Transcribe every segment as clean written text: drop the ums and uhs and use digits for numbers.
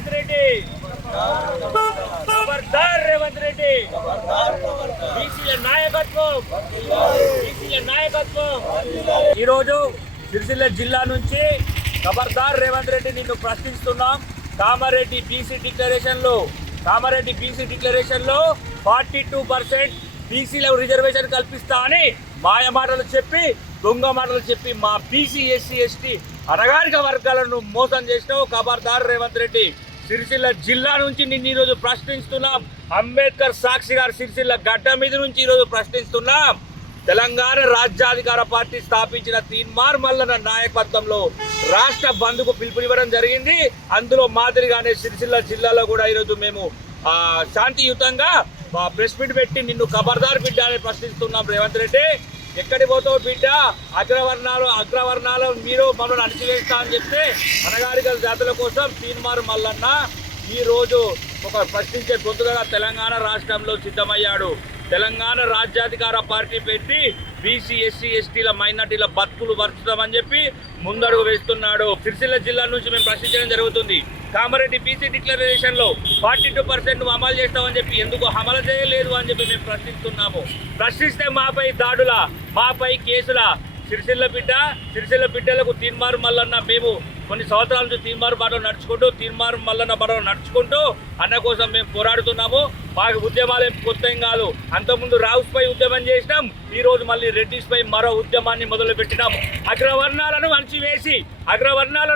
రేవంత్ రెడ్డి ఖబర్దార్ రేవంత్ రెడ్డి బీసీల నాయకత్వం ఈరోజు సిరిసిల్ల జిల్లా నుంచి ఖబర్దార్ రేవంత్ రెడ్డి నిన్ను ప్రశ్నిస్తున్నాం. కామారెడ్డి బీసీ డిక్లరేషన్ లో 42% బీసీలకు రిజర్వేషన్ కల్పిస్తా అని మాయ మాటలు చెప్పి దొంగ మాటలు చెప్పి మా బీసీ ఎస్సీ ఎస్టీ అణగారిక వర్గాలను మోసం చేసినావు. ఖబర్దార్ రేవంత్ రెడ్డి. సిరిసిల్ల జిల్లా నుంచి నిన్ను ఈరోజు ప్రశ్నిస్తున్నాం. అంబేద్కర్ సాక్షి గారు సిరిసిల్ల గడ్డ మీద నుంచి ఈరోజు ప్రశ్నిస్తున్నాం. తెలంగాణ రాజ్యాధికార పార్టీ స్థాపించిన తీన్మార్ మల్లన్న నాయకత్వంలో రాష్ట్ర బంద్కు పిలుపునివ్వడం జరిగింది. అందులో మాదిరిగానే సిరిసిల్ల జిల్లాలో కూడా ఈరోజు మేము శాంతియుతంగా ప్రెస్ మీట్ పెట్టి నిన్ను ఖబర్దార్ బిడ్డ అని ప్రశ్నిస్తున్నాం. రేవంత్ రెడ్డి ఎక్కడి పోతావు బిడ్డ? అగ్రవర్ణాలు మీరు మమ్మల్ని అణిచివేస్తా అని చెప్తే అణగారికల జాతుల కోసం తీన్మార్ మల్లన్న ఈరోజు ఒక ప్రశ్నించే గొంతుగా తెలంగాణ రాష్ట్రంలో సిద్ధమయ్యాడు. తెలంగాణ రాజ్యాధికార పార్టీ పెట్టి బీసీ ఎస్సీ ఎస్టీల మైనార్టీల బతుకులు పరుచుతామని చెప్పి ముందడుగు వేస్తున్నాడు. సిరిసిల్ల జిల్లా నుంచి మేము ప్రశ్నించడం జరుగుతుంది. కామారెడ్డి బీసీ డిక్లరేషన్లో 42% అమలు చేస్తామని చెప్పి ఎందుకు అమలు చేయలేదు అని చెప్పి మేము ప్రశ్నిస్తున్నాము. ప్రశ్నిస్తే మాపై దాడుల, మాపై కేసుల. సిరిసిల్ల బిడ్డలకు తీన్మార్ మల్లన్న మేము కొన్ని సంవత్సరాల నుంచి తీన్మార్ మల్లన్న బాటలో నడుచుకుంటూ అన్న కోసం మేము పోరాడుతున్నాము. మాకు ఉద్యమాలు ఏం కొత్త ఏం కాదు. అంతకుముందు రావుస్పై ఉద్యమం చేసినాం. ఈరోజు మళ్ళీ రెడ్డిస్పై మరో ఉద్యమాన్ని మొదలుపెట్టినాం. అగ్రవర్ణాలను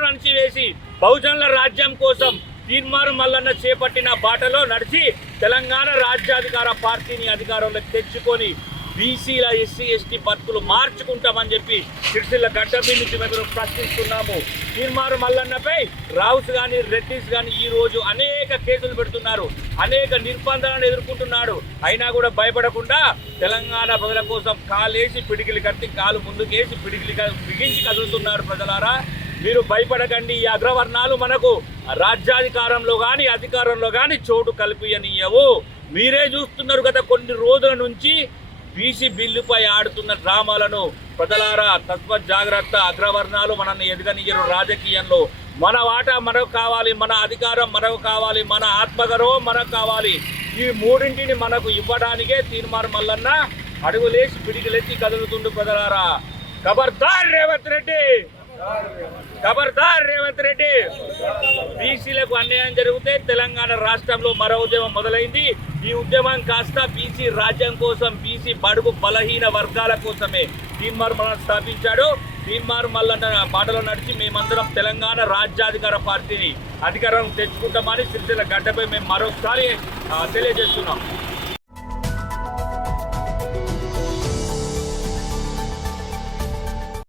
అణచివేసి బహుజనుల రాజ్యం కోసం తీన్మార్ మల్లన్న చేపట్టిన బాటలో నడిచి తెలంగాణ రాజ్యాధికార పార్టీని అధికారంలోకి తెచ్చుకొని బీసీల ఎస్సీ ఎస్టీ బతుకులు మార్చుకుంటామని చెప్పి సిరిసిల్ల గడ్డ మీద నుంచి మేము ప్రశ్నిస్తున్నాము. తీన్మార్ మల్లన్నపై రావుస్ కానీ రెడ్డిస్ కానీ ఈరోజు అనేక కేసులు పెడుతున్నారు, అనేక నిర్బంధాలను ఎదుర్కొంటున్నాడు. అయినా కూడా భయపడకుండా తెలంగాణ ప్రజల కోసం కాలేసి పిడికిలి కట్టి కాలు ముందుకేసి పిడికిలి బిగించి కదులుతున్నారు. ప్రజలారా, మీరు భయపడకండి. ఈ అగ్రవర్ణాలు మనకు రాజ్యాధికారంలో కానీ అధికారంలో కానీ చోటు కల్పియనీయవు. మీరే చూస్తున్నారు గత కొన్ని రోజుల నుంచి బీసీ బిల్లుపై ఆడుతున్న డ్రామాలను. ప్రజలారా, తస్మత్ జాగ్రత్త. అగ్రవర్ణాలు మనల్ని ఎదగనియరు. రాజకీయంలో మన వాటా మనకు కావాలి, మన అధికారం మనకు కావాలి, మన ఆత్మగౌరవం మనకు కావాలి. ఈ మూడింటిని మనకు ఇవ్వడానికే తీన్మార్ మల్లన్న అడుగులేసి పిడికిలేసి కదులుతుండు. ప్రజలారా, ఖబర్దార్ రేవంత్ రెడ్డి. బీసీలకు అన్యాయం జరిగితే తెలంగాణ రాష్ట్రంలో మరో ఉద్యమం మొదలైంది. ఈ ఉద్యమం కాస్త బీసీ రాజ్యం కోసం, బీసీ బడుగు బలహీన వర్గాల కోసమే తీన్మార్ మల్లన్న స్థాపించాడు. తీన్మార్ మల్లన్న బాటలో నడిచి మేమందరం తెలంగాణ రాజ్యాధికార పార్టీని అధికారం తెచ్చుకుంటామని సిరిసిల్ల గడ్డపై మేము మరొకసారి తెలియజేస్తున్నాం.